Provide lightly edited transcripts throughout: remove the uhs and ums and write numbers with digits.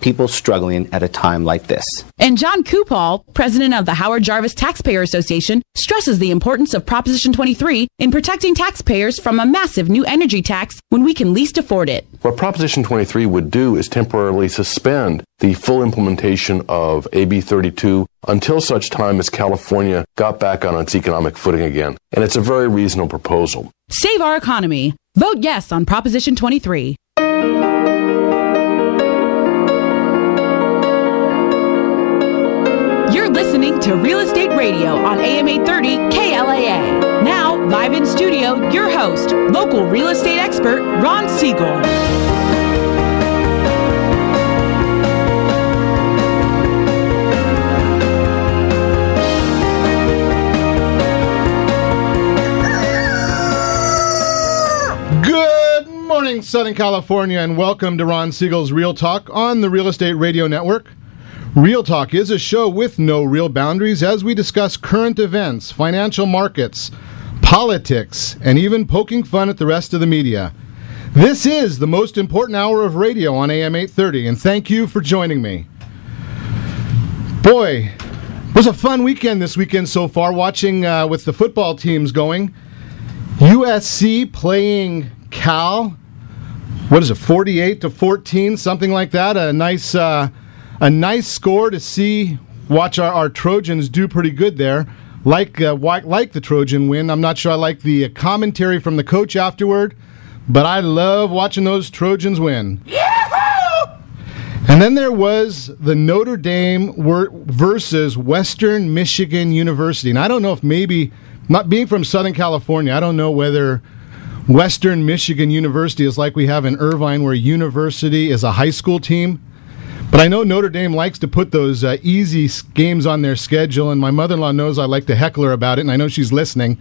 people struggling at a time like this. And John Kupal, president of the Howard Jarvis Taxpayer Association, stresses the importance of Proposition 23 in protecting taxpayers from a massive new energy tax when we can least afford it. What Proposition 23 would do is temporarily suspend the full implementation of AB 32 until such time as California got back on its economic footing again. And it's a very reasonable proposal. Save our economy. Vote yes on Proposition 23. You're listening to Real Estate Radio on AM 830 KLAA. Now, live in studio, your host, local real estate expert, Ron Siegel. Good morning, Southern California, and welcome to Ron Siegel's Real Talk on the Real Estate Radio Network. Real Talk is a show with no real boundaries as we discuss current events, financial markets, politics, and even poking fun at the rest of the media. This is the most important hour of radio on AM 830, and thank you for joining me. Boy, it was a fun weekend this weekend so far, watching with the football teams going. USC playing Cal, 48-14, something like that. A nice score to see. Watch our Trojans do pretty good there. Like the Trojan win. I'm not sure I like the commentary from the coach afterward, but I love watching those Trojans win. Yahoo! And then there was the Notre Dame versus Western Michigan University. And I don't know if maybe, not being from Southern California, I don't know whether Western Michigan University is like we have in Irvine, where university is a high school team. But I know Notre Dame likes to put those easy games on their schedule, and my mother-in-law knows I like to heckle her about it, and I know she's listening.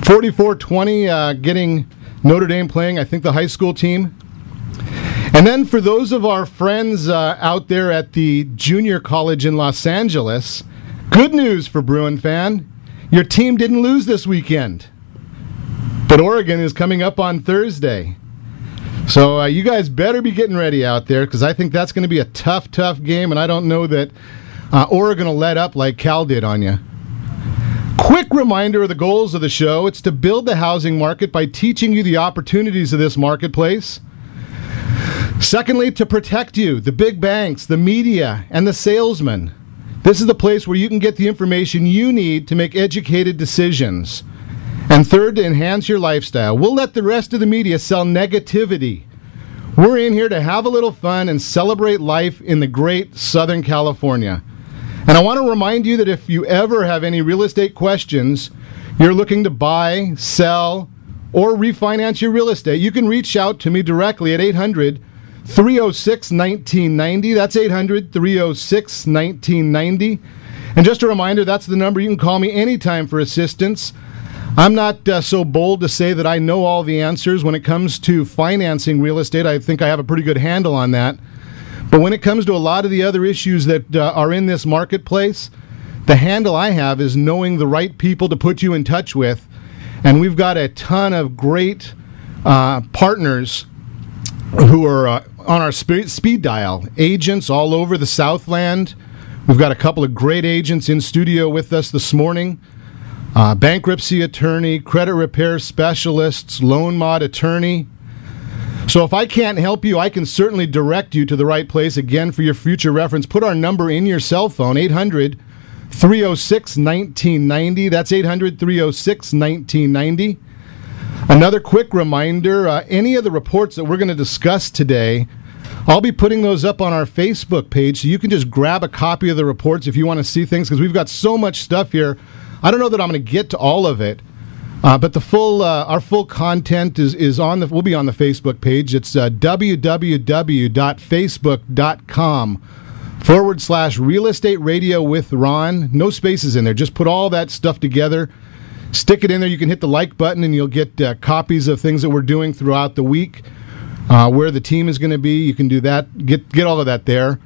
44-20, getting Notre Dame playing, I think, the high school team. And then for those of our friends out there at the junior college in Los Angeles, good news for Bruin fan. Your team didn't lose this weekend. But Oregon is coming up on Thursday. So you guys better be getting ready out there, because I think that's going to be a tough game, and I don't know that Oregon will let up like Cal did on you. Quick reminder of the goals of the show. It's to build the housing market by teaching you the opportunities of this marketplace. Secondly, to protect you, the big banks, the media, and the salesmen. This is the place where you can get the information you need to make educated decisions. And third, to enhance your lifestyle. We'll let the rest of the media sell negativity. We're in here to have a little fun and celebrate life in the great Southern California. And I want to remind you that if you ever have any real estate questions, you're looking to buy, sell, or refinance your real estate, you can reach out to me directly at 800-306-1990. That's 800-306-1990. And just a reminder, that's the number you can call me anytime for assistance. I'm not so bold to say that I know all the answers when it comes to financing real estate. I think I have a pretty good handle on that. But when it comes to a lot of the other issues that are in this marketplace, the handle I have is knowing the right people to put you in touch with. And we've got a ton of great partners who are on our speed dial, agents all over the Southland. We've got a couple of great agents in studio with us this morning. Bankruptcy attorney, credit repair specialists, loan mod attorney. So if I can't help you, I can certainly direct you to the right place. Again, for your future reference, put our number in your cell phone, 800-306-1990. That's 800-306-1990. Another quick reminder, any of the reports that we're going to discuss today, I'll be putting those up on our Facebook page, so you can just grab a copy of the reports if you want to see things, because we've got so much stuff here. I don't know that I'm going to get to all of it, but the full our full content is on will be on the Facebook page. It's www.facebook.com/Real Estate Radio with Ron. No spaces in there. Just put all that stuff together. Stick it in there. You can hit the like button, and you'll get copies of things that we're doing throughout the week. Where the team is going to be, you can do that. Get all of that there.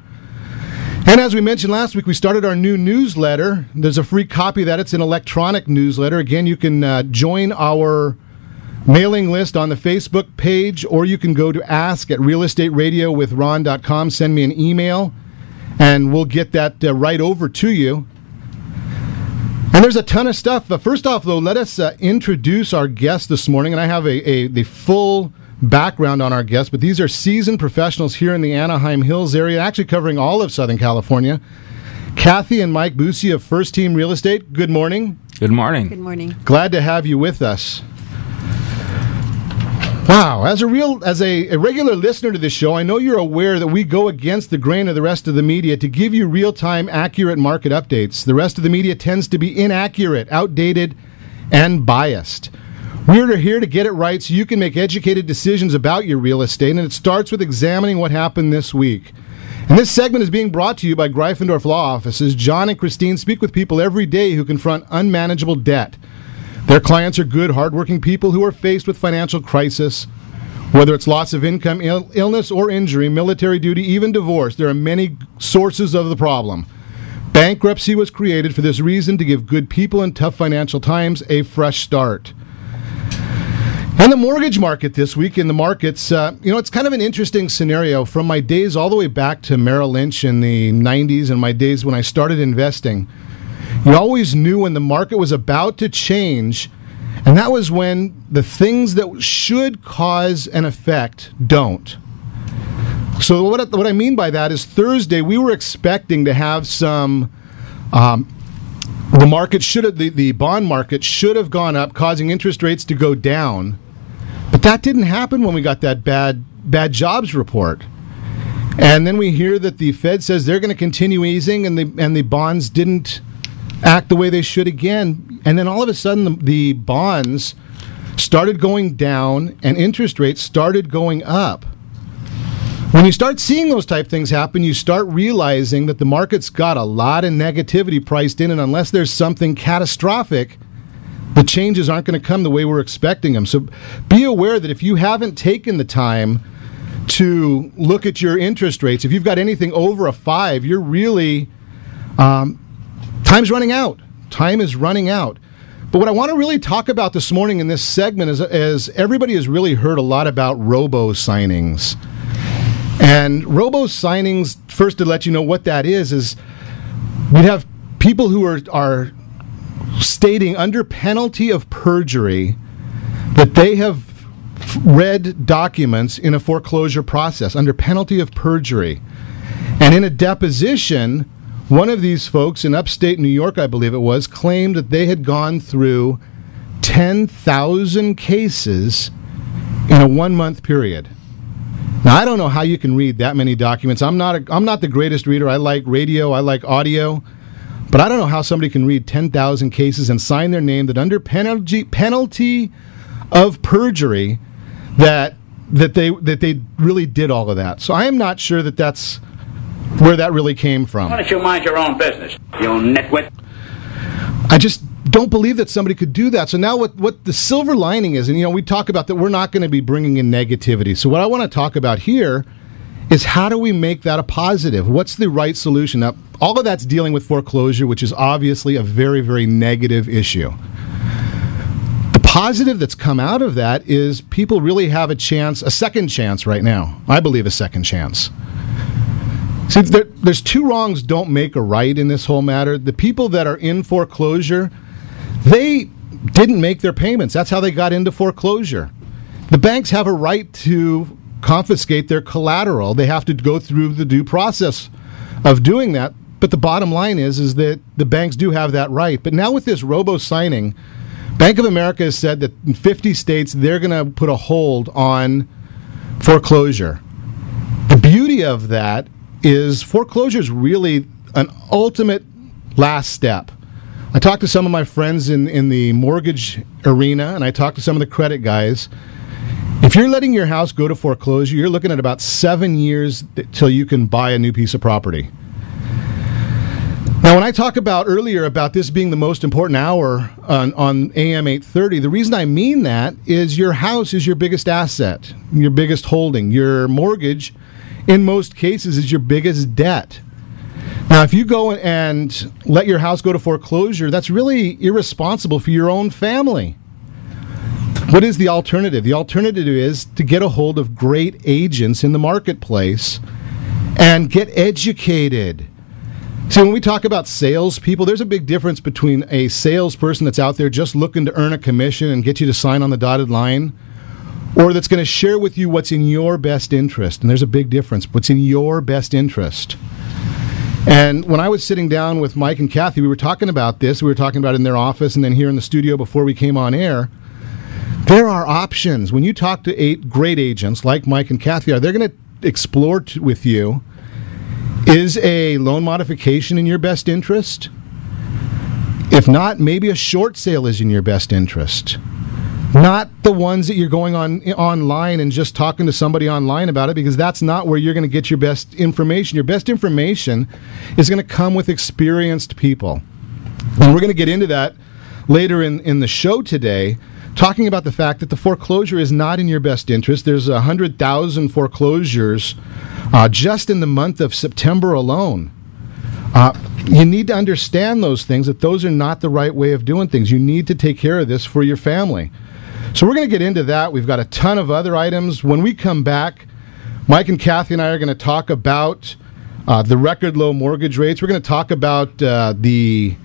And as we mentioned last week, we started our new newsletter. There's a free copy of that. It's an electronic newsletter. Again, you can join our mailing list on the Facebook page, or you can go to ask@realestateradio.com. Send me an email, and we'll get that right over to you. And there's a ton of stuff. First off, though, let us introduce our guest this morning. And I have the full background on our guest, but these are seasoned professionals here in the Anaheim Hills area, actually covering all of Southern California. Kathey and Mike Busse of First Team Real Estate. Good morning. Good morning. Good morning. Glad to have you with us. Wow, as a regular listener to this show, I know you're aware that we go against the grain of the rest of the media to give you real-time, accurate market updates. The rest of the media tends to be inaccurate, outdated, and biased. We're here to get it right so you can make educated decisions about your real estate, and it starts with examining what happened this week. And this segment is being brought to you by Greifendorf Law Offices. John and Christine speak with people every day who confront unmanageable debt. Their clients are good, hardworking people who are faced with financial crisis. Whether it's loss of income, illness or injury, military duty, even divorce, there are many sources of the problem. Bankruptcy was created for this reason, to give good people in tough financial times a fresh start. And the mortgage market this week, in the markets, it's kind of an interesting scenario. From my days all the way back to Merrill Lynch in the 90s and my days when I started investing, you always knew when the market was about to change, and that was when the things that should cause an effect don't. So what I mean by that is Thursday we were expecting to have some, the bond market should have gone up, causing interest rates to go down. But that didn't happen when we got that bad jobs report. And then we hear that the Fed says they're going to continue easing, and the bonds didn't act the way they should again. And then all of a sudden the bonds started going down and interest rates started going up. When you start seeing those type things happen, you start realizing that the market's got a lot of negativity priced in, and unless there's something catastrophic, the changes aren't going to come the way we're expecting them. So be aware that if you haven't taken the time to look at your interest rates, if you've got anything over a 5, you're really... time's running out. Time is running out. But what I want to really talk about this morning in this segment is everybody has really heard a lot about robo-signings. And robo-signings, first to let you know what that is we have people who are stating under penalty of perjury that they have read documents in a foreclosure process under penalty of perjury. And in a deposition, one of these folks in upstate New York, I believe it was, claimed that they had gone through 10,000 cases in a 1-month period. Now, I don't know how you can read that many documents. I'm not the greatest reader. I like radio, I like audio, but I don't know how somebody can read 10,000 cases and sign their name that under penalty of perjury that they really did all of that. So I am not sure that that's where that really came from. Why don't you mind your own business, you nitwit? I just don't believe that somebody could do that. So now what the silver lining is, and we talk about that we're not going to be bringing in negativity. So what I want to talk about here is how do we make that a positive? What's the right solution? Now, all of that's dealing with foreclosure, which is obviously a very, very negative issue. The positive that's come out of that is people really have a second chance right now. I believe a second chance. See, there's two wrongs don't make a right in this whole matter. The people that are in foreclosure, they didn't make their payments. That's how they got into foreclosure. The banks have a right to confiscate their collateral. They have to go through the due process of doing that. But the bottom line is that the banks do have that right. But now with this robo-signing, Bank of America has said that in 50 states, they're going to put a hold on foreclosure. The beauty of that is foreclosure is really an ultimate last step. I talked to some of my friends in the mortgage arena, and I talked to some of the credit guys. If you're letting your house go to foreclosure, you're looking at about 7 years till you can buy a new piece of property. Now, when I talk about earlier about this being the most important hour on AM 830, the reason I mean that is your house is your biggest asset, your biggest holding. Your mortgage, in most cases, is your biggest debt. Now, if you go and let your house go to foreclosure, that's really irresponsible for your own family. What is the alternative? The alternative is to get a hold of great agents in the marketplace and get educated. See, when we talk about salespeople, there's a big difference between a salesperson that's out there just looking to earn a commission and get you to sign on the dotted line, or that's going to share with you what's in your best interest. And there's a big difference. What's in your best interest. And when I was sitting down with Mike and Kathey, we were talking about this. We were talking about it in their office and then here in the studio before we came on air. There are options. When you talk to 8 great agents like Mike and Kathey, they're going to explore with you, is a loan modification in your best interest? If not, maybe a short sale is in your best interest. Not the ones that you're going on online and just talking to somebody online about it, because that's not where you're going to get your best information. Your best information is going to come with experienced people. And we're going to get into that later in the show today, talking about the fact that the foreclosure is not in your best interest. There's 100,000 foreclosures just in the month of September alone. You need to understand those things, that those are not the right way of doing things. You need to take care of this for your family. So we're going to get into that. We've got a ton of other items. When we come back, Mike and Kathey and I are going to talk about the record low mortgage rates. We're going to talk about the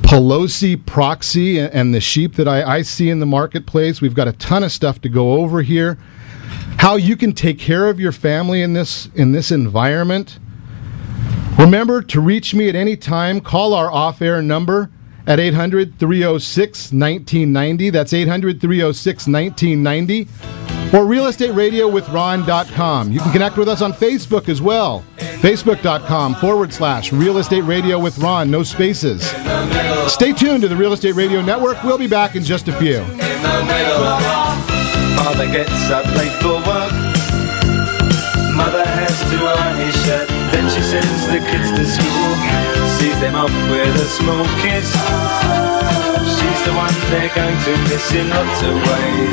Pelosi proxy and the sheep that I see in the marketplace. We've got a ton of stuff to go over here. How you can take care of your family in this environment. Remember to reach me at any time. Call our off-air number at 800-306-1990. That's 800-306-1990. Or realestateradio.com. You can connect with us on Facebook as well. Facebook.com/Real Estate Radio with Ron. No spaces. Stay tuned to the Real Estate Radio Network. We'll be back in just a few. Father gets up late for work. Mother has to iron his shirt. Then she sends the kids to school. Sees them off with a small kiss. She's the one they're going to miss in lots of ways.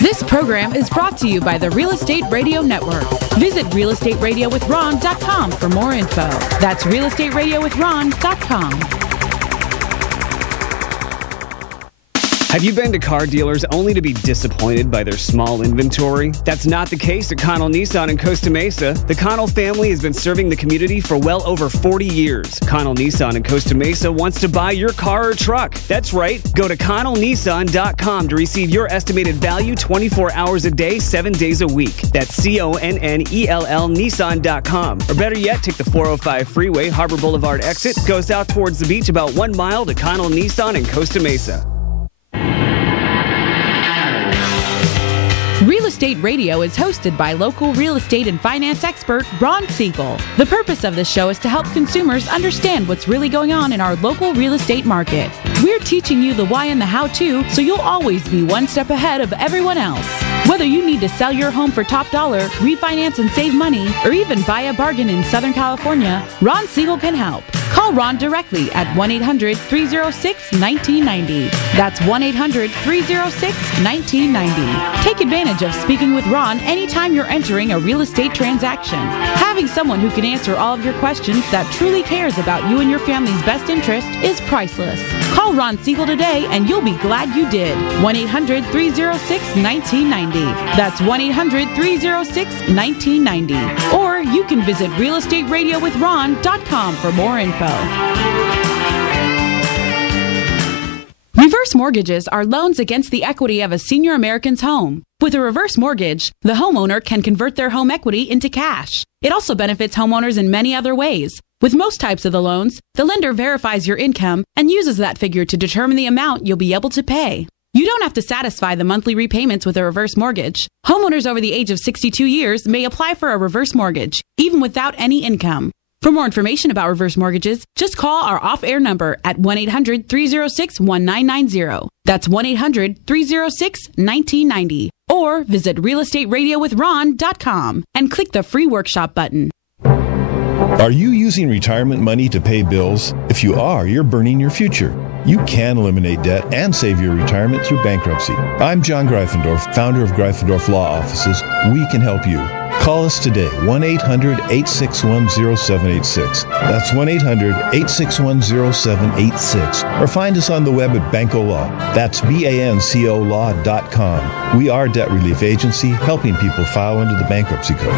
This program is brought to you by the Real Estate Radio Network. Visit realestateradio.com for more info. That's realestateradio.com. Have you been to car dealers only to be disappointed by their small inventory? That's not the case at Connell Nissan in Costa Mesa. The Connell family has been serving the community for well over 40 years. Connell Nissan in Costa Mesa wants to buy your car or truck. That's right. Go to ConnellNissan.com to receive your estimated value 24 hours a day, 7 days a week. That's CONNELL Nissan.com. Or better yet, take the 405 freeway, Harbor Boulevard exit, go south towards the beach about 1 mile to Connell Nissan in Costa Mesa. Real Estate Radio is hosted by local real estate and finance expert Ron Siegel. The purpose of this show is to help consumers understand what's really going on in our local real estate market. We're teaching you the why and the how-to, so you'll always be one step ahead of everyone else. Whether you need to sell your home for top dollar, refinance and save money, or even buy a bargain in Southern California, Ron Siegel can help. Call Ron directly at 1-800-306-1990. That's 1-800-306-1990. Take advantage of speaking with Ron anytime you're entering a real estate transaction. Having someone who can answer all of your questions that truly cares about you and your family's best interest is priceless. Call Ron Siegel today and you'll be glad you did. 1-800-306-1990. That's 1-800-306-1990. Or you can visit realestateradio.com for more info. Reverse mortgages are loans against the equity of a senior American's home. With a reverse mortgage, the homeowner can convert their home equity into cash. It also benefits homeowners in many other ways. With most types of the loans, the lender verifies your income and uses that figure to determine the amount you'll be able to pay. You don't have to satisfy the monthly repayments with a reverse mortgage. Homeowners over the age of 62 years may apply for a reverse mortgage, even without any income. For more information about reverse mortgages, just call our off-air number at 1-800-306-1990. That's 1-800-306-1990. Or visit realestateradio.com and click the free workshop button. Are you using retirement money to pay bills? If you are, you're burning your future. You can eliminate debt and save your retirement through bankruptcy. I'm John Greifendorf, founder of Greifendorf Law Offices. We can help you. Call us today, 1-800-861-0786. That's 1-800-861-0786. Or find us on the web at Banco Law. That's BANCOlaw.com. We are Debt Relief Agency, helping people file under the bankruptcy code.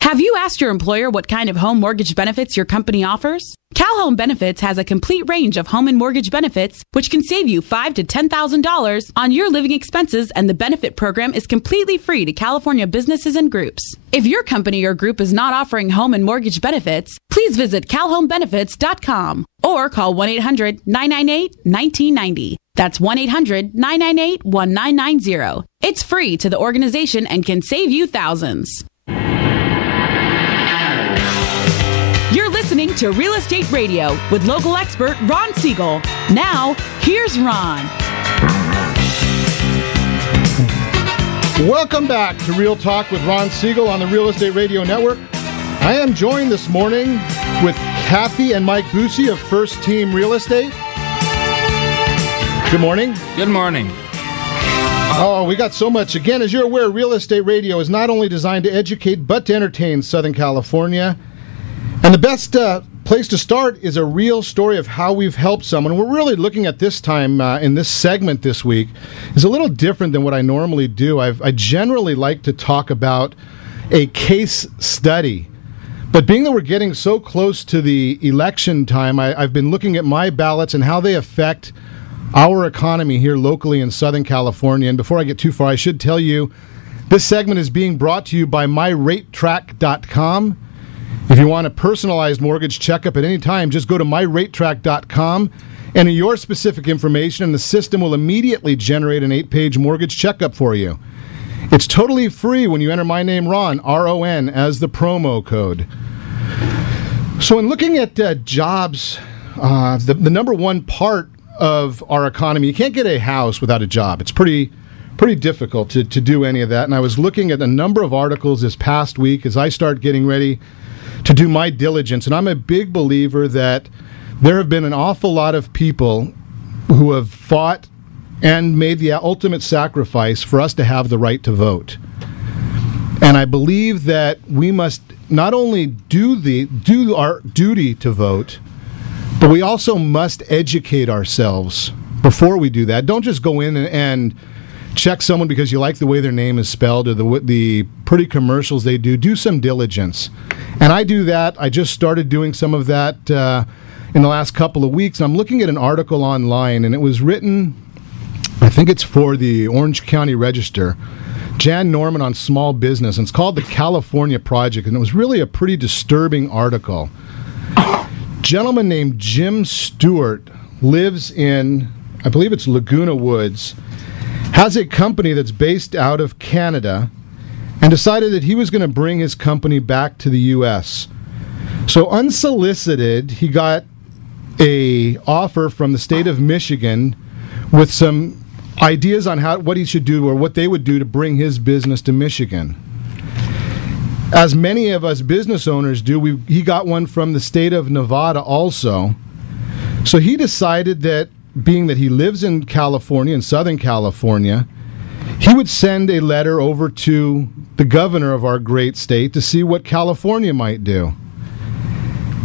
Have you asked your employer what kind of home mortgage benefits your company offers? Cal Home Benefits has a complete range of home and mortgage benefits, which can save you $5,000 to $10,000 on your living expenses, and the benefit program is completely free to California businesses and groups. If your company or group is not offering home and mortgage benefits, please visit calhomebenefits.com or call 1-800-998-1990. That's 1-800-998-1990. It's free to the organization and can save you thousands. You're listening to Real Estate Radio with local expert Ron Siegel. Now, here's Ron. Welcome back to Real Talk with Ron Siegel on the Real Estate Radio Network. I am joined this morning with Kathey and Mike Busse of First Team Real Estate. Good morning. Good morning. Oh, we got so much. Again, as you're aware, Real Estate Radio is not only designed to educate, but to entertain Southern California. And the best place to start is a real story of how we've helped someone. We're really looking at this time in this segment this week is a little different than what I normally do. I generally like to talk about a case study. But being that we're getting so close to the election time, I've been looking at my ballots and how they affect our economy here locally in Southern California. And before I get too far, I should tell you, this segment is being brought to you by myratetrack.com. If you want a personalized mortgage checkup at any time, just go to myratetrack.com, enter your specific information, and the system will immediately generate an 8-page mortgage checkup for you. It's totally free when you enter my name, Ron, R-O-N, as the promo code. So in looking at jobs, the number one part of our economy, you can't get a house without a job. It's pretty difficult to do any of that. And I was looking at a number of articles this past week as I start getting ready to do my diligence. And I'm a big believer that there have been an awful lot of people who have fought and made the ultimate sacrifice for us to have the right to vote. And I believe that we must not only do our duty to vote, but we also must educate ourselves before we do that. Don't just go in and check someone because you like the way their name is spelled or the pretty commercials they do. Do some diligence. And I do that. I just started doing some of that in the last couple of weeks. I'm looking at an article online, and it was written, I think it's for the Orange County Register, Jan Norman on small business, and it's called the California Project, and it was really a pretty disturbing article. A gentleman named Jim Stewart lives in, I believe it's Laguna Woods, has a company that's based out of Canada, and decided that he was going to bring his company back to the U.S. So unsolicited, he got a offer from the state of Michigan with some ideas on what he should do or what they would do to bring his business to Michigan. As many of us business owners do, he got one from the state of Nevada also. So he decided that, being that he lives in California, in Southern California, he would send a letter over to the governor of our great state to see what California might do.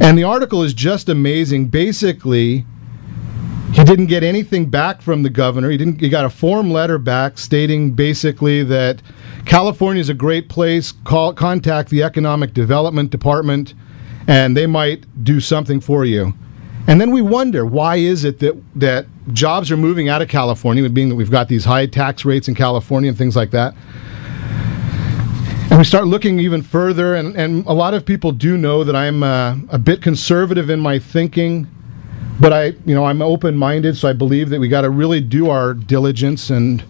And the article is just amazing. Basically, he didn't get anything back from the governor. He got a form letter back stating basically that California is a great place. Contact the Economic Development Department, and they might do something for you. And then we wonder, why is it that jobs are moving out of California, being that we've got these high tax rates in California and things like that? And we start looking even further, and a lot of people do know that I'm a bit conservative in my thinking, but I'm open-minded, so I believe that we got to really do our diligence. And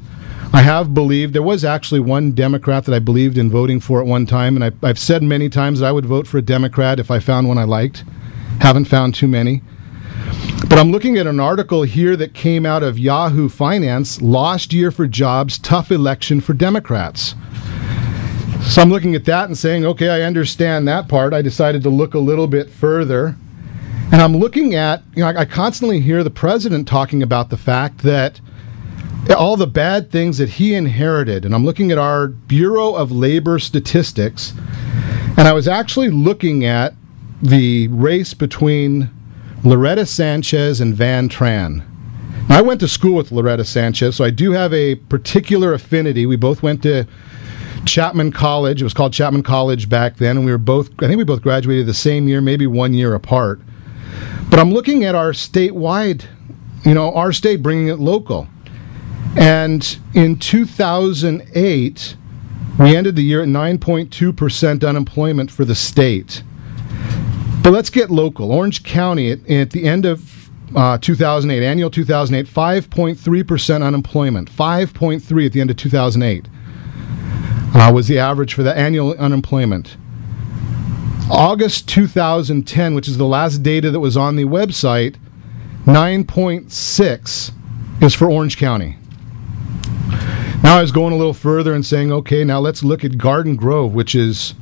I have believed, there was actually one Democrat that I believed in voting for at one time, and I've said many times that I would vote for a Democrat if I found one I liked. Haven't found too many. But I'm looking at an article here that came out of Yahoo Finance, lost year for jobs, tough election for Democrats. So I'm looking at that and saying, okay, I understand that part. I decided to look a little bit further. And I'm looking at, I constantly hear the president talking about the fact that all the bad things that he inherited. And I'm looking at our Bureau of Labor Statistics, and I was actually looking at the race between Loretta Sanchez and Van Tran. Now, I went to school with Loretta Sanchez, so I do have a particular affinity. We both went to Chapman College. It was called Chapman College back then, and I think we both graduated the same year, maybe 1 year apart. But I'm looking at our statewide, our state bringing it local. And in 2008, we ended the year at 9.2% unemployment for the state. But let's get local. Orange County, at the end of 2008, annual 2008, 5.3% unemployment. 5.3 at the end of 2008 was the average for the annual unemployment. August 2010, which is the last data that was on the website, 9.6 is for Orange County. Now I was going a little further and saying, okay, now let's look at Garden Grove, which is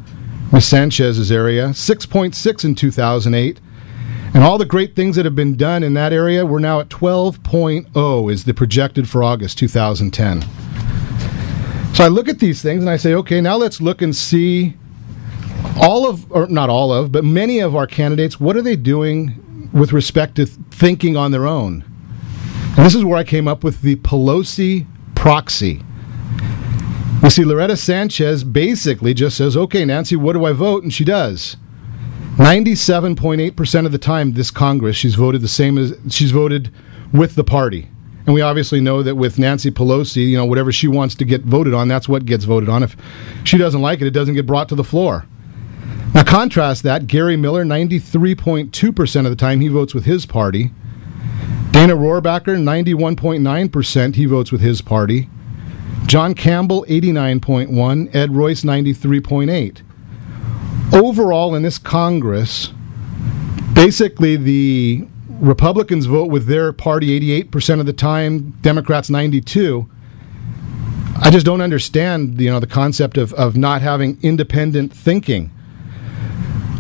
Ms. Sanchez's area, 6.6 in 2008. And all the great things that have been done in that area, we're now at 12.0 is the projected for August 2010. So I look at these things and I say, okay, now let's look and see not all of, but many of our candidates, what are they doing with respect to thinking on their own? And this is where I came up with the Pelosi proxy. You see, Loretta Sanchez basically just says, okay, Nancy, what do I vote? And she does. 97.8% of the time this Congress, she's voted with the party. And we obviously know that with Nancy Pelosi, whatever she wants to get voted on, that's what gets voted on. If she doesn't like it, it doesn't get brought to the floor. Now contrast that, Gary Miller, 93.2% of the time he votes with his party. Dana Rohrabacher, 91.9%, he votes with his party. John Campbell, 89.1%. Ed Royce, 93.8%. Overall, in this Congress, basically the Republicans vote with their party 88% of the time, Democrats 92%. I just don't understand, the concept of not having independent thinking.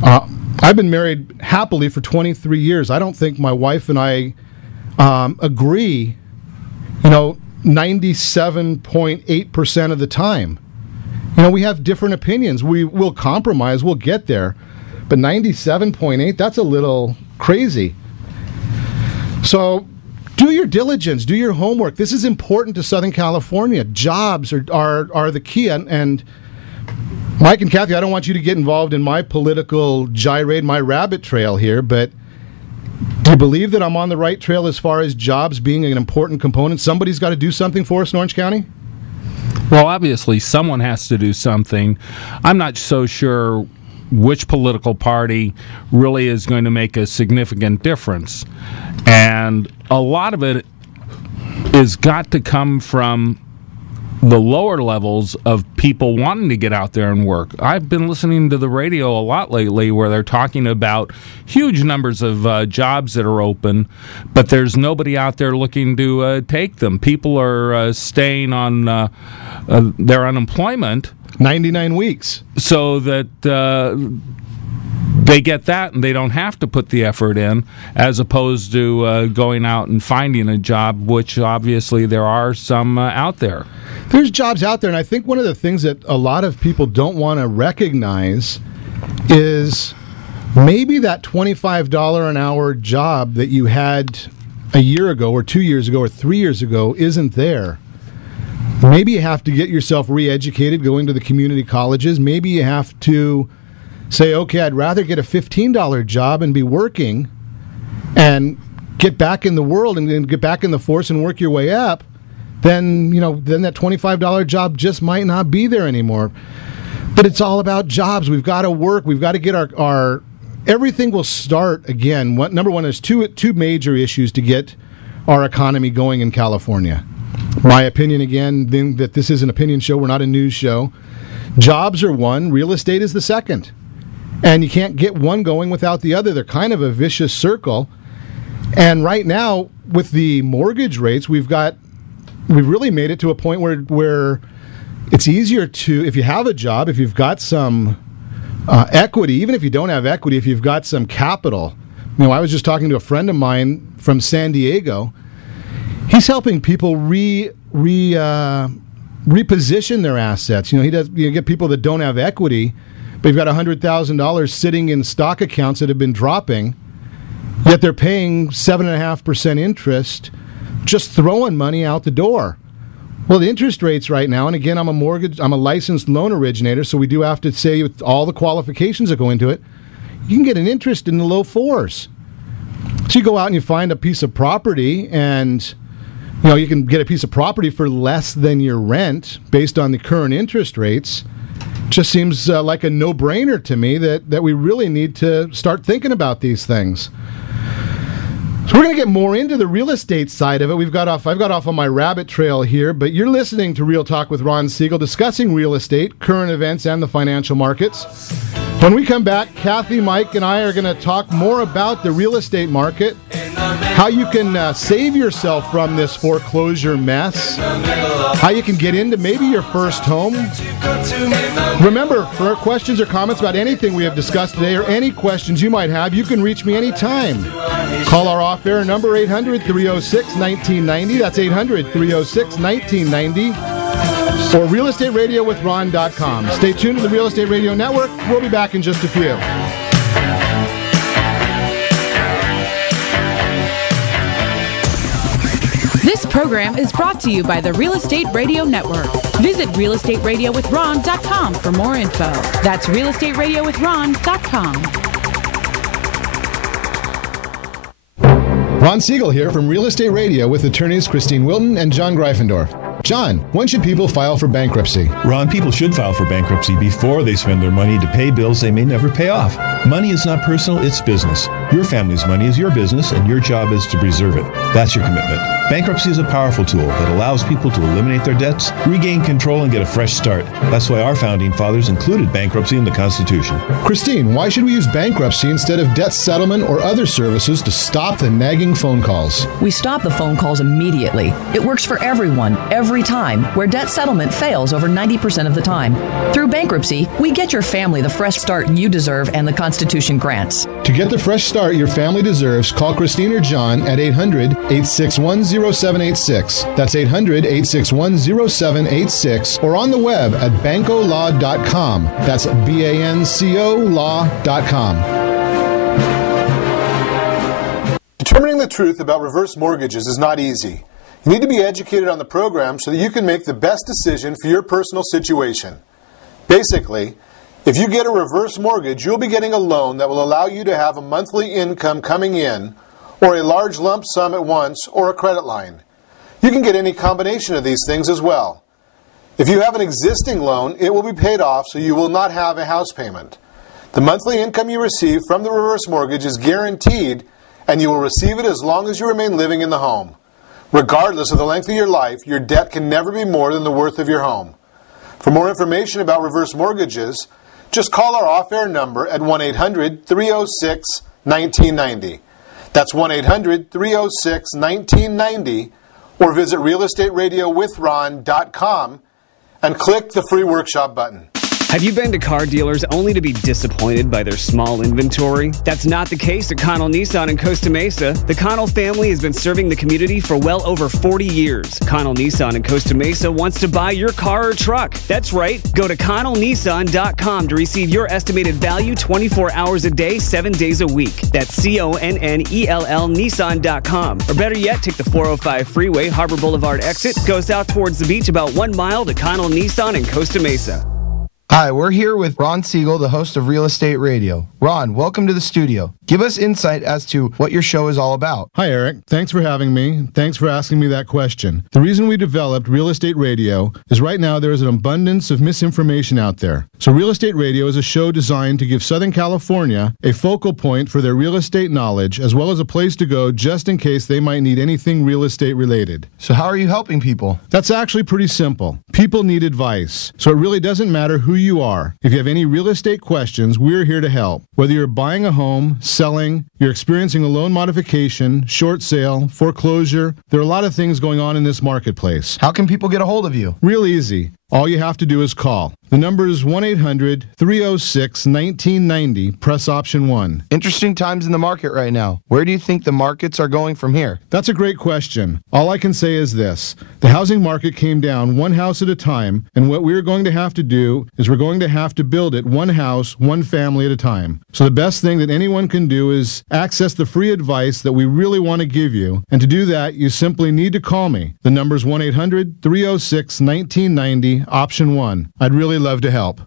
I've been married happily for 23 years. I don't think my wife and I agree, 97.8% of the time. We have different opinions. We will compromise. We'll get there. But 97.8, that's a little crazy. So do your diligence. Do your homework. This is important to Southern California. Jobs are the key. And Mike and Kathey, I don't want you to get involved in my political gyrate, my rabbit trail here, but do you believe that I'm on the right trail as far as jobs being an important component? Somebody's got to do something for us in Orange County? Well, obviously, someone has to do something. I'm not so sure which political party really is going to make a significant difference. And a lot of it is got to come from the lower levels of people wanting to get out there and work. I've been listening to the radio a lot lately where they're talking about huge numbers of jobs that are open, but there's nobody out there looking to take them. People are staying on their unemployment. 99 weeks. So that they get that and they don't have to put the effort in, as opposed to going out and finding a job, which obviously there are some out there. There's jobs out there, and I think one of the things that a lot of people don't want to recognize is maybe that $25 an hour job that you had a year ago or 2 years ago or 3 years ago isn't there. Maybe you have to get yourself re-educated, going to the community colleges. Maybe you have to say, okay, I'd rather get a $15 job and be working and get back in the world and get back in the force and work your way up, then that $25 job just might not be there anymore. But it's all about jobs. We've got to work. We've got to get our everything will start again. Number one, there's two major issues to get our economy going in California. My opinion, again, being that this is an opinion show, we're not a news show. Jobs are one, real estate is the second. And you can't get one going without the other. They're kind of a vicious circle. And right now, with the mortgage rates, we've really made it to a point where it's easier to, if you have a job, if you've got some equity, even if you don't have equity, if you've got some capital. I was just talking to a friend of mine from San Diego. He's helping people reposition their assets. You get people that don't have equity, but you've got $100,000 sitting in stock accounts that have been dropping, yet they're paying 7.5% interest, just throwing money out the door. Well, the interest rates right now, and again, I'm a licensed loan originator, so we do have to say with all the qualifications that go into it, you can get an interest in the low 4s. So you go out and you find a piece of property, and you can get a piece of property for less than your rent based on the current interest rates. Just seems like a no-brainer to me that we really need to start thinking about these things. So we're going to get more into the real estate side of it. I've got off on my rabbit trail here, but you're listening to Real Talk with Ron Siegel, discussing real estate, current events, and the financial markets. When we come back, Kathey, Mike, and I are going to talk more about the real estate market, how you can save yourself from this foreclosure mess, how you can get into maybe your first home. Remember, for questions or comments about anything we have discussed today or any questions you might have, you can reach me anytime. Call our off-air number, 800-306-1990. That's 800-306-1990. Or realestateradio.com. Stay tuned to the Real Estate Radio Network. We'll be back in just a few. This program is brought to you by the Real Estate Radio Network. Visit realestateradio.com for more info. That's realestateradio.com. Ron Siegel here from Real Estate Radio with attorneys Christine Wilton and John Greifendorf. John, when should people file for bankruptcy? Ron, people should file for bankruptcy before they spend their money to pay bills they may never pay off. Money is not personal, it's business. Your family's money is your business, and your job is to preserve it. That's your commitment. Bankruptcy is a powerful tool that allows people to eliminate their debts, regain control, and get a fresh start. That's why our founding fathers included bankruptcy in the Constitution. Christine, why should we use bankruptcy instead of debt settlement or other services to stop the nagging phone calls? We stop the phone calls immediately. It works for everyone, every time, where debt settlement fails over 90% of the time. Through bankruptcy, we get your family the fresh start you deserve and the Constitution grants. To get the fresh start your family deserves, call Christine or John at 800-861-0786. That's 800-861-0786, or on the web at bancolaw.com. That's BANCO law.com. Determining the truth about reverse mortgages is not easy. You need to be educated on the program so that you can make the best decision for your personal situation. Basically, if you get a reverse mortgage, you'll be getting a loan that will allow you to have a monthly income coming in, or a large lump sum at once, or a credit line. You can get any combination of these things as well. If you have an existing loan, it will be paid off, so you will not have a house payment. The monthly income you receive from the reverse mortgage is guaranteed, and you will receive it as long as you remain living in the home. Regardless of the length of your life, your debt can never be more than the worth of your home. For more information about reverse mortgages, just call our off-air number at 1-800-306-1990. That's 1-800-306-1990, or visit realestateradio.com and click the free workshop button. Have you been to car dealers only to be disappointed by their small inventory? That's not the case at Connell Nissan in Costa Mesa. The Connell family has been serving the community for well over 40 years. Connell Nissan in Costa Mesa wants to buy your car or truck. That's right. Go to ConnellNissan.com to receive your estimated value 24 hours a day, 7 days a week. That's CONNELL Nissan.com. Or better yet, take the 405 freeway, Harbor Boulevard exit, go south towards the beach about 1 mile to Connell Nissan in Costa Mesa. Hi, we're here with Ron Siegel, the host of Real Estate Radio. Ron, welcome to the studio. Give us insight as to what your show is all about. Hi, Eric. Thanks for having me. Thanks for asking me that question. The reason we developed Real Estate Radio is right now there is an abundance of misinformation out there. So Real Estate Radio is a show designed to give Southern California a focal point for their real estate knowledge, as well as a place to go just in case they might need anything real estate related. So how are you helping people? That's actually pretty simple. People need advice. So it really doesn't matter who you are. If you have any real estate questions, we're here to help. Whether you're buying a home, selling, you're experiencing a loan modification, short sale, foreclosure, there are a lot of things going on in this marketplace. How can people get a hold of you? Real easy. all you have to do is call. The number is 1-800-306-1990. Press option 1. Interesting times in the market right now. Where do you think the markets are going from here? That's a great question. All I can say is this. The housing market came down one house at a time, and what we're going to have to do is we're going to have to build it one house, one family at a time. So the best thing that anyone can do is access the free advice that we really want to give you. And to do that, you simply need to call me. The number is 1-800-306-1990, option 1. I'd really love to help.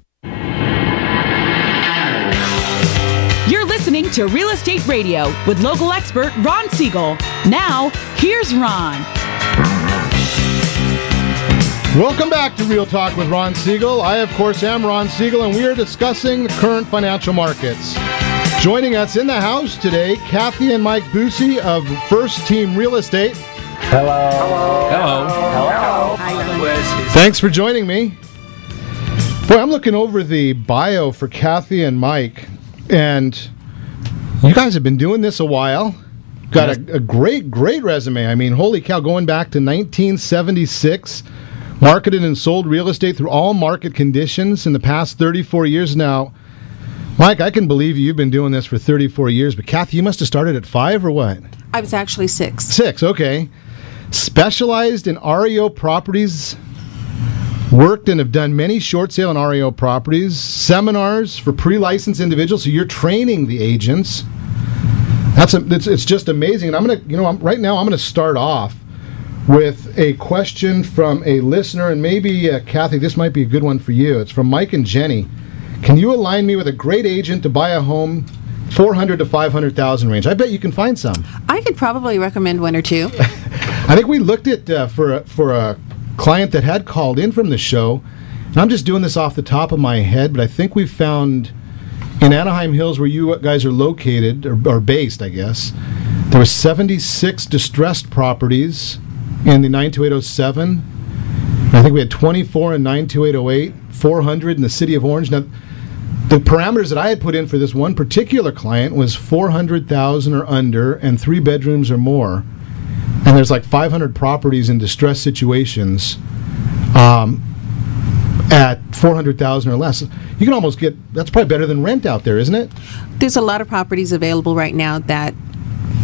You're listening to Real Estate Radio with local expert Ron Siegel. Now, here's Ron. Welcome back to Real Talk with Ron Siegel. I, of course, am Ron Siegel, and we are discussing the current financial markets. Joining us in the house today, Kathey and Mike Busse of First Team Real Estate. Hello. Hello. Hello. Thanks for joining me. Boy, I'm looking over the bio for Kathey and Mike, and you guys have been doing this a while. Got a great resume. I mean, holy cow, going back to 1976, marketed and sold real estate through all market conditions in the past 34 years now. Mike, I can believe you've been doing this for 34 years, but Kathey, you must have started at 5 or what? I was actually 6. 6, okay. Specialized in REO properties, worked and have done many short sale and REO properties, seminars for pre-licensed individuals, so you're training the agents. It's just amazing. And I'm going to, right now I'm going to start off with a question from a listener, and maybe, Kathey, this might be a good one for you. It's from Mike and Jenny. Can you align me with a great agent to buy a home, $400,000 to $500,000 range? I bet you can find some. I could probably recommend one or two. I think we looked at for a client that had called in from the show, and I'm just doing this off the top of my head, but I think we found in Anaheim Hills, where you guys are located, or based, I guess, there were 76 distressed properties in the 92807. I think we had 24 in 92808, 400 in the city of Orange. Now, the parameters that I had put in for this one particular client was 400,000 or under and 3 bedrooms or more. And there's like 500 properties in distressed situations at 400,000 or less. You can almost get, that's probably better than rent out there, isn't it? There's a lot of properties available right now that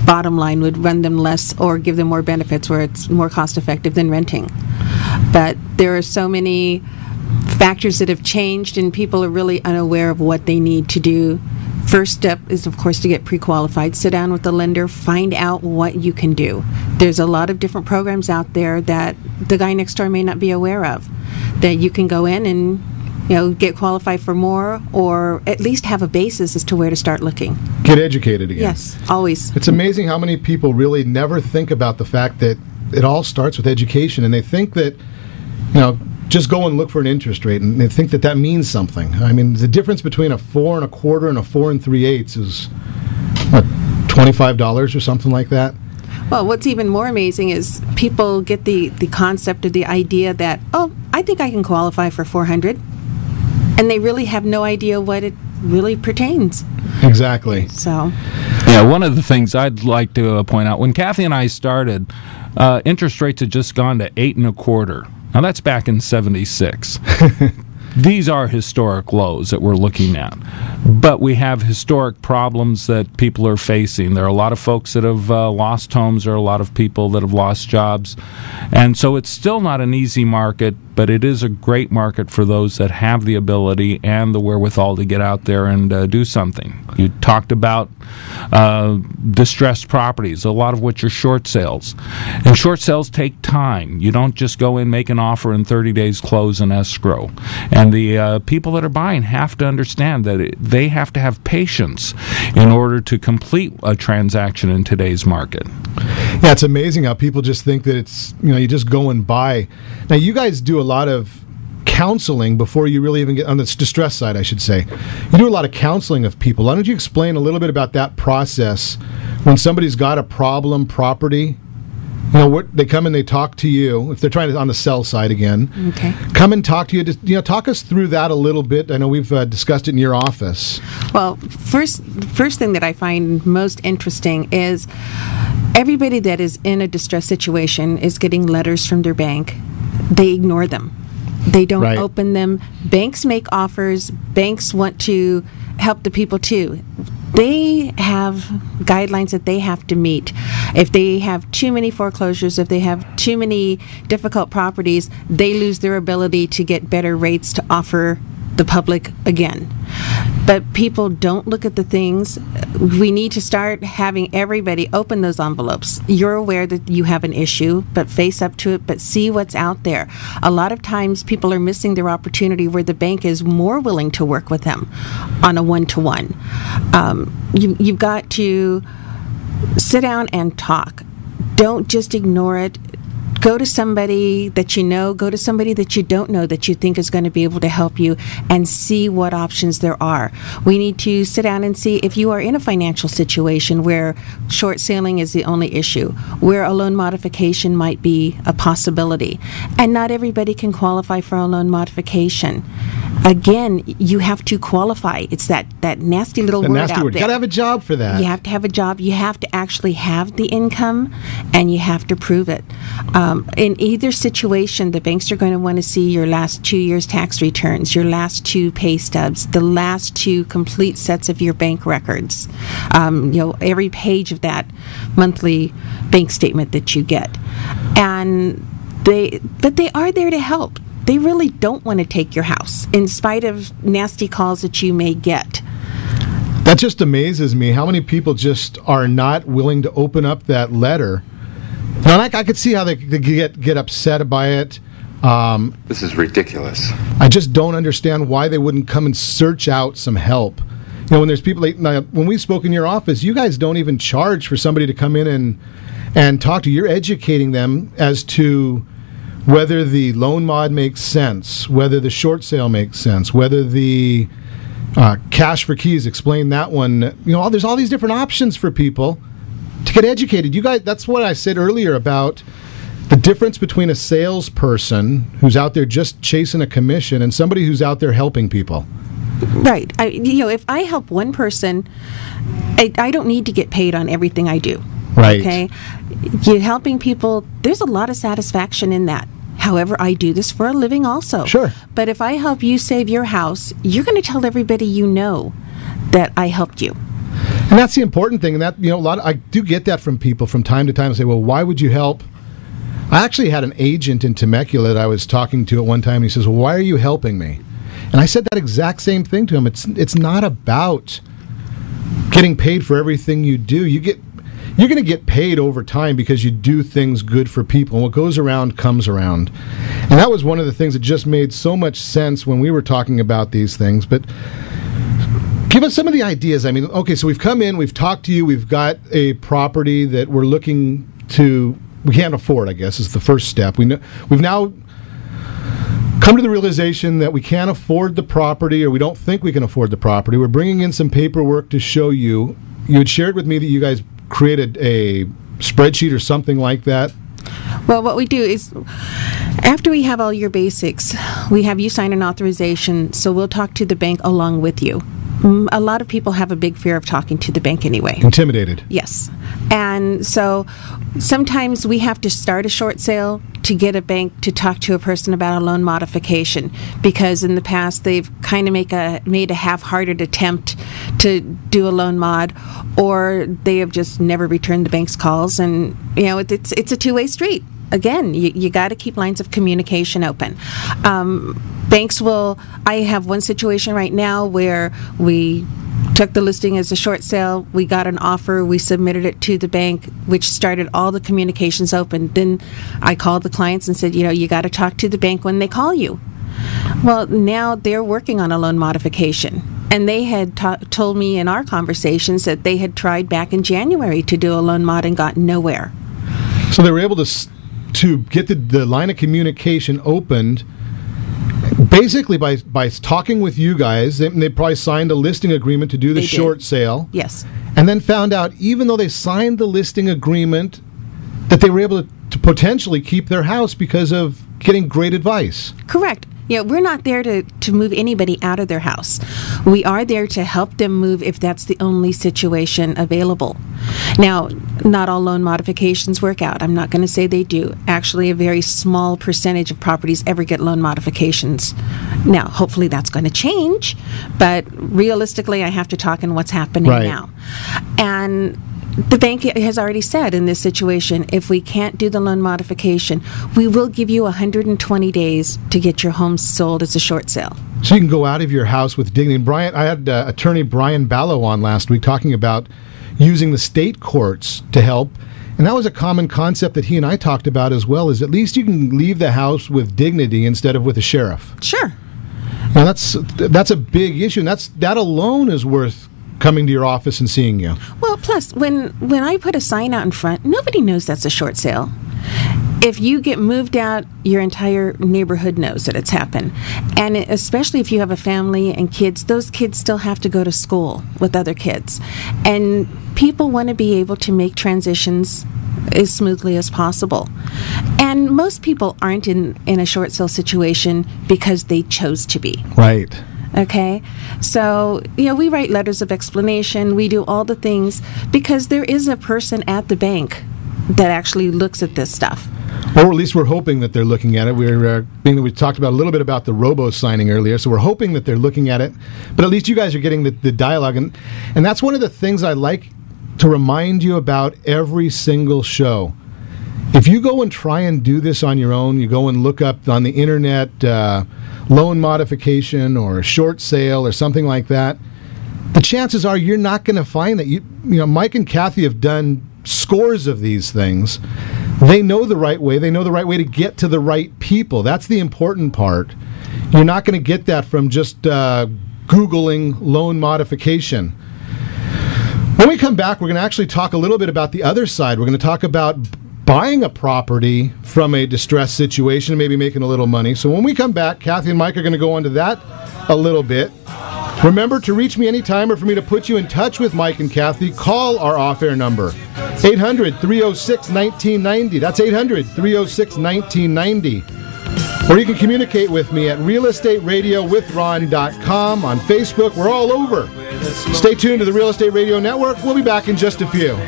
bottom line would run them less or give them more benefits where it's more cost effective than renting. But there are so many factors that have changed and people are really unaware of what they need to do. First step is, of course, to get pre-qualified. Sit down with the lender, find out what you can do. There's a lot of different programs out there that the guy next door may not be aware of, that you can go in and get qualified for more, or at least have a basis as to where to start looking. Get educated again. Yes, always. It's amazing how many people really never think about the fact that it all starts with education, and they think that, just go and look for an interest rate, and they think that means something. I mean, the difference between a 4 1/4 and a 4 3/8 is, what, $25 or something like that? Well, what's even more amazing is people get the concept or the idea that, I think I can qualify for 400, and they really have no idea what it really pertains. Exactly. So, yeah, one of the things I'd like to point out, when Kathey and I started, interest rates had just gone to 8 1/4. Now, that's back in 76. These are historic lows that we're looking at. But we have historic problems that people are facing. There are a lot of folks that have lost homes. There are a lot of people that have lost jobs. And so it's still not an easy market, but it is a great market for those that have the ability and the wherewithal to get out there and do something. You talked about distressed properties, a lot of which are short sales. And short sales take time. You don't just go in, make an offer, in 30 days close and escrow. And the people that are buying have to understand that they have to have patience in order to complete a transaction in today's market. Yeah, it's amazing how people just think that it's, you just go and buy. Now, you guys do a lot of counseling before you really even get on the distress side, I should say. You do a lot of counseling of people. Why don't you explain a little bit about that process when somebody's got a problem property? They come and they talk to you, if they're trying to, on the sell side again. Okay. Come and talk to you. Just, talk us through that a little bit. I know we've discussed it in your office. Well, first thing that I find most interesting is everybody that is in a distress situation is getting letters from their bank. They ignore them. They don't Right. open them. Banks make offers. Banks want to help the people too. They have guidelines that they have to meet. If they have too many foreclosures, if they have too many difficult properties, they lose their ability to get better rates to offer the public again. But people don't look at the things. We need to start having everybody open those envelopes. You're aware that you have an issue, but face up to it, but see what's out there. A lot of times people are missing their opportunity where the bank is more willing to work with them on a one-to-one. You've got to sit down and talk. Don't just ignore it. Go to somebody that you know, go to somebody that you don't know that you think is going to be able to help you, and see what options there are. We need to sit down and see if you are in a financial situation where short selling is the only issue, where a loan modification might be a possibility. And not everybody can qualify for a loan modification. Again, you have to qualify. It's that nasty little word out there. You got to have a job for that. You have to have a job. You have to actually have the income, and you have to prove it. In either situation, the banks are going to want to see your last 2 years' tax returns, your last 2 pay stubs, the last 2 complete sets of your bank records. Every page of that monthly bank statement that you get, but they are there to help. They really don't want to take your house, in spite of nasty calls that you may get. That just amazes me, how many people just are not willing to open up that letter. Now, I could see how they get upset by it. This is ridiculous. I just don't understand why they wouldn't come and search out some help. When there's people when we spoke in your office, you guys don't even charge for somebody to come in and talk to you. You're educating them as to whether the loan mod makes sense, whether the short sale makes sense, whether the cash for keys, explain that one. There's all these different options for people to get educated. You guys, that's what I said earlier about the difference between a salesperson who's out there just chasing a commission and somebody who's out there helping people. Right. If I help one person, I don't need to get paid on everything I do. Right. Okay. You're helping people. There's a lot of satisfaction in that. However, I do this for a living also. Sure. But if I help you save your house, you're going to tell everybody you know that I helped you. And that's the important thing. And that, I do get that from people from time to time and say, well, why would you help? I actually had an agent in Temecula that I was talking to at one time, and he says, well, why are you helping me? And I said that exact same thing to him. It's not about getting paid for everything you do. You're going to get paid over time because you do things good for people. And what goes around comes around. And that was one of the things that just made so much sense when we were talking about these things. But give us some of the ideas. Okay, so we've come in, we've talked to you, we've got a property that we're looking to, we can't afford, I guess, is the first step. We've now come to the realization that we can't afford the property, or we don't think we can afford the property. We're bringing in some paperwork to show you. You had shared with me that you guys created a spreadsheet or something like that. Well, what we do is, after we have all your basics, we have you sign an authorization, so we'll talk to the bank along with you. A lot of people have a big fear of talking to the bank anyway. Intimidated. Yes. And so sometimes we have to start a short sale to get a bank to talk to a person about a loan modification, because in the past they've kind of made a half-hearted attempt to do a loan mod, or they have just never returned the bank's calls. And, it's a two-way street. Again, you got to keep lines of communication open. Banks will, I have one situation right now where we took the listing as a short sale, we got an offer, we submitted it to the bank, which started all the communications open. Then I called the clients and said, you got to talk to the bank when they call you. Well, now they're working on a loan modification. And they had told me in our conversations that they had tried back in January to do a loan mod and got nowhere. So they were able to get the line of communication opened basically by talking with you guys. They probably signed a listing agreement to do the short sale. Yes. And then found out, even though they signed the listing agreement, that they were able to potentially keep their house because of getting great advice. Correct. We're not there to move anybody out of their house. We are there to help them move if that's the only situation available. Now, not all loan modifications work out. I'm not going to say they do. Actually, a very small percentage of properties ever get loan modifications. Now, hopefully that's going to change, but realistically, I have to talk in what's happening now. And the bank has already said in this situation, if we can't do the loan modification, we will give you 120 days to get your home sold as a short sale. So you can go out of your house with dignity. And Brian, I had attorney Brian Ballo on last week talking about using the state courts to help. And that was a common concept that he and I talked about as well, is at least you can leave the house with dignity instead of with a sheriff. Sure. Now that's a big issue, and that alone is worth coming to your office and seeing you. Well, plus, when I put a sign out in front, nobody knows that's a short sale. If you get moved out, your entire neighborhood knows that it's happened. And especially if you have a family and kids, those kids still have to go to school with other kids. And people want to be able to make transitions as smoothly as possible. And most people aren't in a short sale situation because they chose to be. Right. Okay, so, we write letters of explanation, we do all the things, because there is a person at the bank that actually looks at this stuff. Or at least we're hoping that they're looking at it. We talked about a little bit about the robo-signing earlier, so we're hoping that they're looking at it. But at least you guys are getting the dialogue. And that's one of the things I like to remind you about every single show. If you go and try and do this on your own, you go and look up on the internet loan modification or a short sale or something like that, the chances are you're not going to find that. Mike and Kathey have done scores of these things. They know the right way. They know the right way to get to the right people. That's the important part. You're not going to get that from just Googling loan modification. When we come back, we're going to actually talk a little bit about the other side. We're going to talk about buying a property from a distressed situation and maybe making a little money. So when we come back, Kathey and Mike are going to go into that a little bit. Remember to reach me anytime or for me to put you in touch with Mike and Kathey, call our off-air number, 800-306-1990. That's 800-306-1990. Or you can communicate with me at realestateradio.com on Facebook. We're all over. Stay tuned to the Real Estate Radio Network. We'll be back in just a few.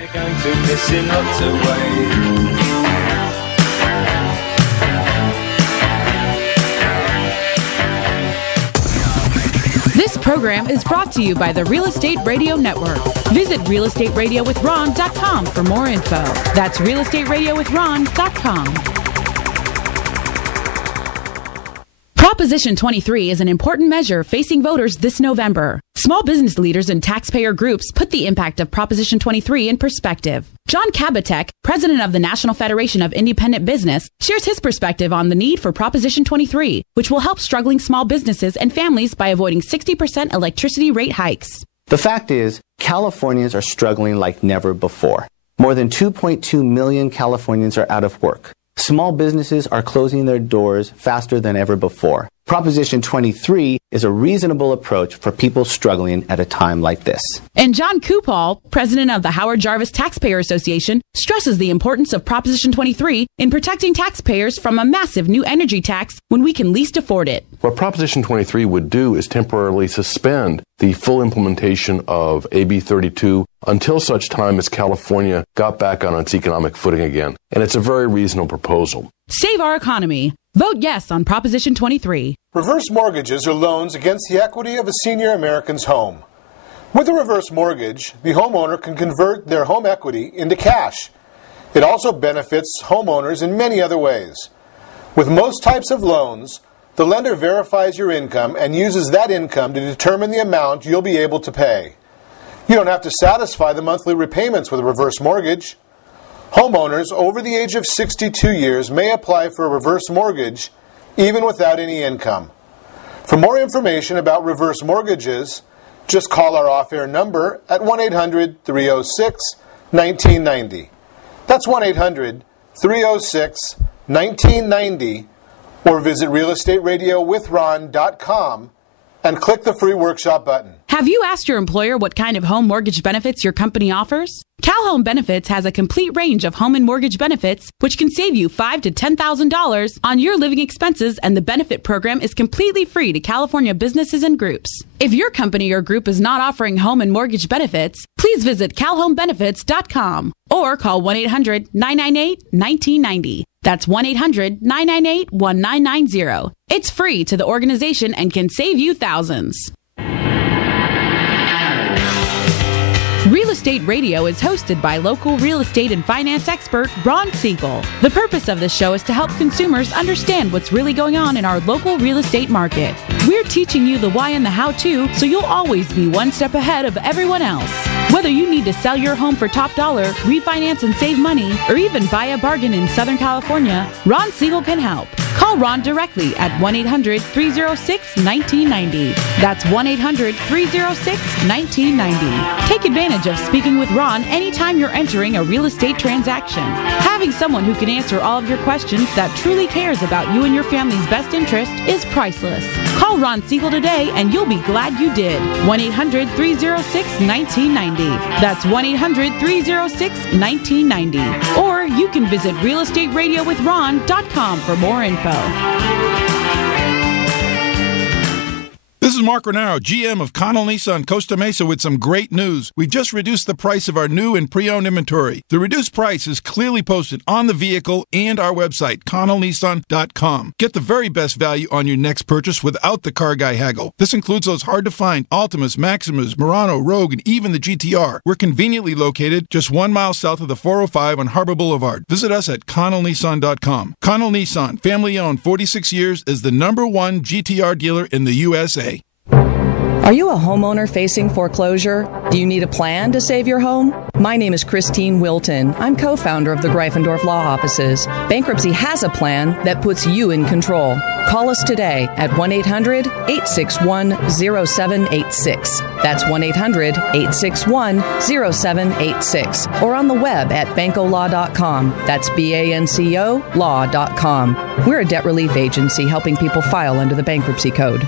This program is brought to you by the Real Estate Radio Network. Visit realestateradio.com for more info. That's realestateradio.com. Proposition 23 is an important measure facing voters this November. Small business leaders and taxpayer groups put the impact of Proposition 23 in perspective. John Kabatek, president of the National Federation of Independent Business, shares his perspective on the need for Proposition 23, which will help struggling small businesses and families by avoiding 60% electricity rate hikes. The fact is, Californians are struggling like never before. More than 2.2 million Californians are out of work. Small businesses are closing their doors faster than ever before. Proposition 23 is a reasonable approach for people struggling at a time like this. And John Kupal, president of the Howard Jarvis Taxpayer Association, stresses the importance of Proposition 23 in protecting taxpayers from a massive new energy tax when we can least afford it. What Proposition 23 would do is temporarily suspend the full implementation of AB 32 until such time as California got back on its economic footing again. And it's a very reasonable proposal. Save our economy. Vote yes on Proposition 23. Reverse mortgages are loans against the equity of a senior American's home. With a reverse mortgage, the homeowner can convert their home equity into cash. It also benefits homeowners in many other ways. With most types of loans, the lender verifies your income and uses that income to determine the amount you'll be able to pay. You don't have to satisfy the monthly repayments with a reverse mortgage. Homeowners over the age of 62 years may apply for a reverse mortgage even without any income. For more information about reverse mortgages, just call our off-air number at 1-800-306-1990. That's 1-800-306-1990, or visit realestateradio.com and click the free workshop button. Have you asked your employer what kind of home mortgage benefits your company offers? Cal Home Benefits has a complete range of home and mortgage benefits, which can save you $5,000 to $10,000 on your living expenses, and the benefit program is completely free to California businesses and groups. If your company or group is not offering home and mortgage benefits, please visit calhomebenefits.com or call 1-800-998-1990. That's 1-800-998-1990. It's free to the organization and can save you thousands. Real Estate Radio is hosted by local real estate and finance expert Ron Siegel. The purpose of this show is to help consumers understand what's really going on in our local real estate market. We're teaching you the why and the how-to, so you'll always be one step ahead of everyone else. Whether you need to sell your home for top dollar, refinance and save money, or even buy a bargain in Southern California, Ron Siegel can help. Call Ron directly at 1-800-306-1990. That's 1-800-306-1990. Take advantage of speaking with Ron anytime you're entering a real estate transaction. Having someone who can answer all of your questions that truly cares about you and your family's best interest is priceless. Call Ron Siegel today and you'll be glad you did. 1-800-306-1990. That's 1-800-306-1990. Or you can visit realestatewithron.com for more info. This is Mark Renaro, GM of Connell Nissan Costa Mesa, with some great news. We've just reduced the price of our new and pre-owned inventory. The reduced price is clearly posted on the vehicle and our website, connellnissan.com. Get the very best value on your next purchase without the car guy haggle. This includes those hard-to-find Altimas, Maximas, Murano, Rogue, and even the GTR. We're conveniently located just 1 mile south of the 405 on Harbor Boulevard. Visit us at connellnissan.com. Connell Nissan, family-owned, 46 years, is the #1 GTR dealer in the USA. Are you a homeowner facing foreclosure? Do you need a plan to save your home? My name is Christine Wilton. I'm co-founder of the Greifendorf Law Offices. Bankruptcy has a plan that puts you in control. Call us today at 1-800-861-0786. That's 1-800-861-0786. Or on the web at bancolaw.com. That's BANCO law.com. We're a debt relief agency helping people file under the bankruptcy code.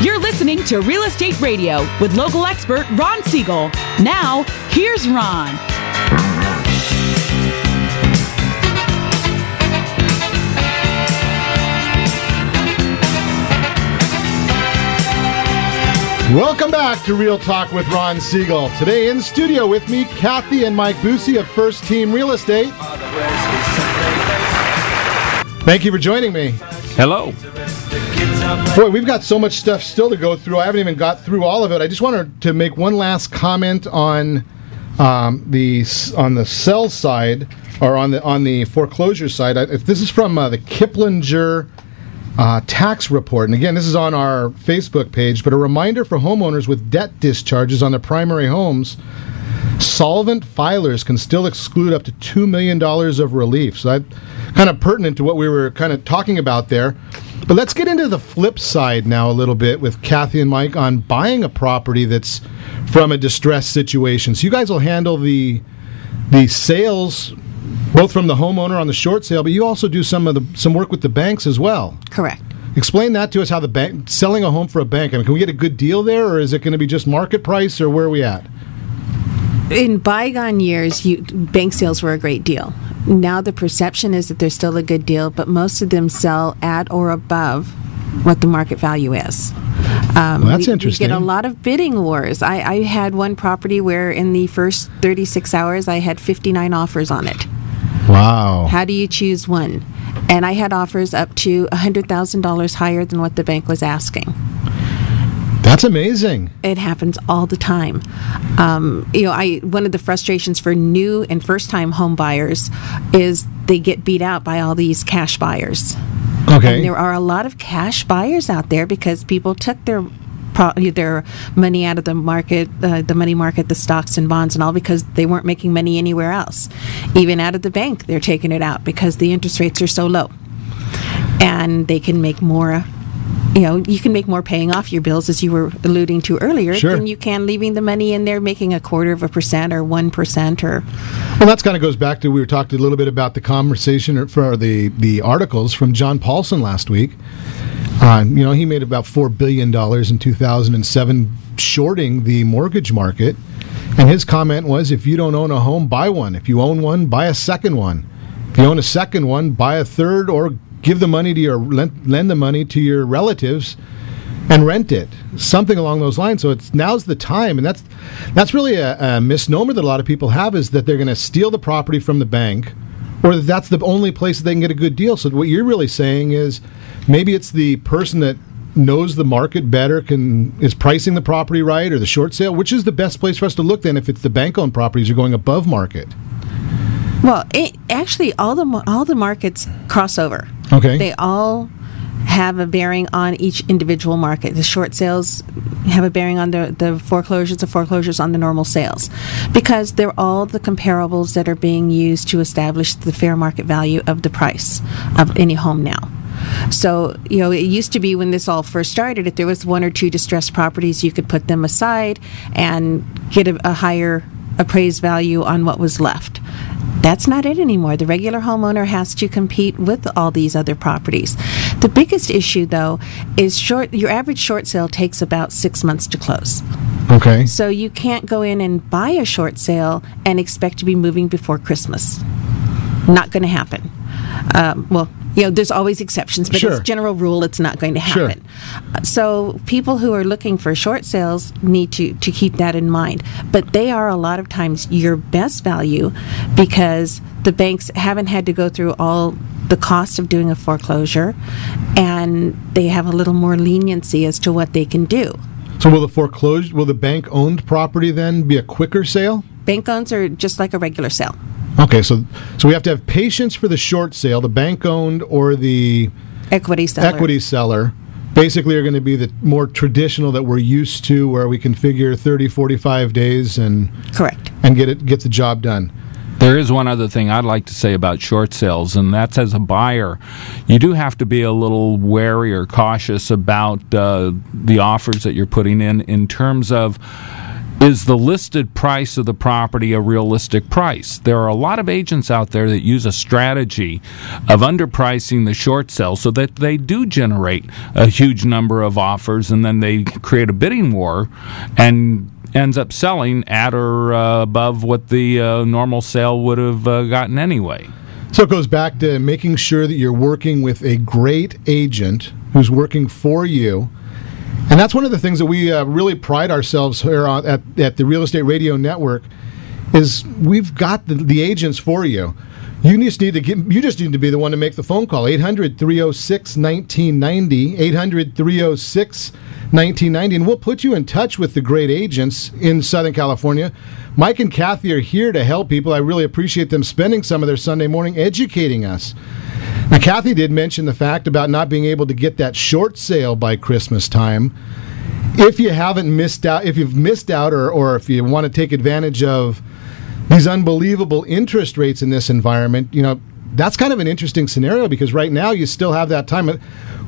You're listening to Real Estate Radio with local expert Ron Siegel. Now, here's Ron. Welcome back to Real Talk with Ron Siegel. Today in studio with me, Kathey and Mike Busse of First Team Real Estate. Thank you for joining me. Hello. Boy, we've got so much stuff still to go through. I haven't even got through all of it. I just wanted to make one last comment on the sell side, or on the foreclosure side. If this is from the Kiplinger tax report, and again, this is on our Facebook page, but a reminder for homeowners with debt discharges on their primary homes. Solvent filers can still exclude up to $2 million of relief. So that kind of pertinent to what we were kind of talking about there. But let's get into the flip side now a little bit with Kathey and Mike on buying a property that's from a distressed situation. So you guys will handle the sales, both from the homeowner on the short sale, but you also do some work with the banks as well. Correct. Explain that to us, how the bank, selling a home for a bank, I mean, can we get a good deal there, or is it going to be just market price, or where are we at? In bygone years, bank sales were a great deal. Now the perception is that they're still a good deal, but most of them sell at or above what the market value is. Well, that's interesting. We get a lot of bidding wars. I had one property where in the first 36 hours I had 59 offers on it. Wow. How do you choose one? And I had offers up to $100,000 higher than what the bank was asking. That's amazing. It happens all the time. One of the frustrations for new and first-time home buyers is they get beat out by all these cash buyers. Okay. And there are a lot of cash buyers out there because people took their money out of the market, the money market, the stocks and bonds and all, because they weren't making money anywhere else. Even out of the bank, they're taking it out because the interest rates are so low. And they can make more you can make more paying off your bills, as you were alluding to earlier, Sure. than you can leaving the money in there, making 1/4% or 1% or. Well, that's kind of goes back to, we were talking a little bit about the conversation for the articles from John Paulson last week. He made about $4 billion in 2007 shorting the mortgage market. And his comment was, if you don't own a home, buy one. If you own one, buy a second one. If you own a second one, buy a third, or give the money to lend the money to your relatives and rent it. Something along those lines. So now's the time. And that's really a misnomer that a lot of people have, is that they're going to steal the property from the bank, or that that's the only place that they can get a good deal. So what you're really saying is, maybe it's the person that knows the market better, is pricing the property right, or the short sale. Which is the best place for us to look then, if it's the bank-owned properties are going above market? Well, actually, all the markets cross over. Okay. They all have a bearing on each individual market. The short sales have a bearing on the foreclosures on the normal sales, because they're all the comparables that are being used to establish the fair market value of the price of any home now. So, it used to be, when this all first started, if there was one or two distressed properties, you could put them aside and get a higher appraised value on what was left. That's not it anymore. The regular homeowner has to compete with all these other properties. The biggest issue, though, is your average short sale takes about 6 months to close. Okay. So you can't go in and buy a short sale and expect to be moving before Christmas. Not going to happen. There's always exceptions, but Sure. as a general rule, it's not going to happen. Sure. So people who are looking for short sales need to keep that in mind. But they are a lot of times your best value, because the banks haven't had to go through all the cost of doing a foreclosure, and they have a little more leniency as to what they can do. So will the bank-owned property then be a quicker sale? Bank-owns are just like a regular sale. Okay, so we have to have patience for the short sale. The bank-owned or the equity seller basically are going to be the more traditional that we're used to, where we can figure 30, 45 days and correct and get the job done. There is one other thing I'd like to say about short sales, and that's, as a buyer, you do have to be a little wary or cautious about the offers that you're putting in terms of, is the listed price of the property a realistic price? There are a lot of agents out there that use a strategy of underpricing the short sale so that they do generate a huge number of offers, and then they create a bidding war and ends up selling at or above what the normal sale would have gotten anyway. So it goes back to making sure that you're working with a great agent who's working for you. And that's one of the things that we really pride ourselves here on at the Real Estate Radio Network, is we've got the agents for you. You just need to be the one to make the phone call. 800-306-1990, 800-306-1990, and we'll put you in touch with the great agents in Southern California. Mike and Kathey are here to help people. I really appreciate them spending some of their Sunday morning educating us. Now, Kathey did mention the fact about not being able to get that short sale by Christmas time. If you haven't missed out, if you've missed out, or if you want to take advantage of these unbelievable interest rates in this environment, that's kind of an interesting scenario, because right now you still have that time.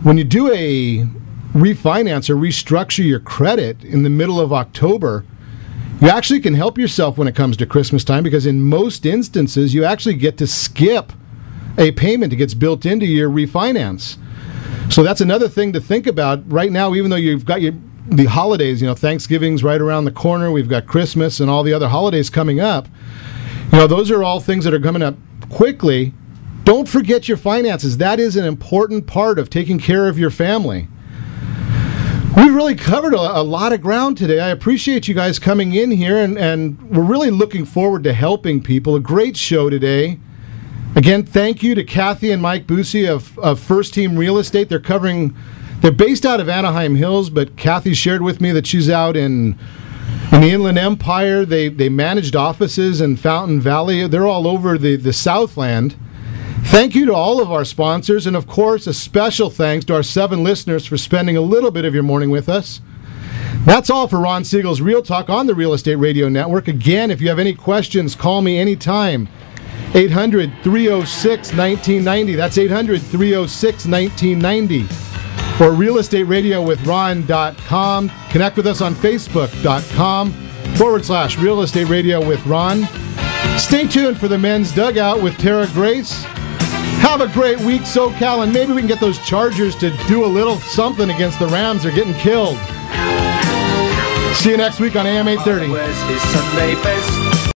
When you do a refinance or restructure your credit in the middle of October, you actually can help yourself when it comes to Christmas time, because in most instances you actually get to skip a payment that gets built into your refinance. So that's another thing to think about right now, even though you've got the holidays, Thanksgiving's right around the corner, we've got Christmas and all the other holidays coming up. Those are all things that are coming up quickly. Don't forget your finances. That is an important part of taking care of your family. We've really covered a lot of ground today. I appreciate you guys coming in here, and we're really looking forward to helping people. A great show today. Again, thank you to Kathey and Mike Busse of First Team Real Estate. They're based out of Anaheim Hills, but Kathey shared with me that she's out in the Inland Empire. They managed offices in Fountain Valley. They're all over the Southland. Thank you to all of our sponsors, and of course, a special thanks to our 7 listeners for spending a little bit of your morning with us. That's all for Ron Siegel's Real Talk on the Real Estate Radio Network. Again, if you have any questions, call me anytime. 800-306-1990. That's 800-306-1990. or realestateradio.ron.com. Connect with us on Facebook.com/Real Estate Radio with Ron. Stay tuned for the Men's Dugout with Tara Grace. Have a great week, SoCal, and maybe we can get those Chargers to do a little something against the Rams. They're getting killed. See you next week on AM 830. Where's his Sunday best?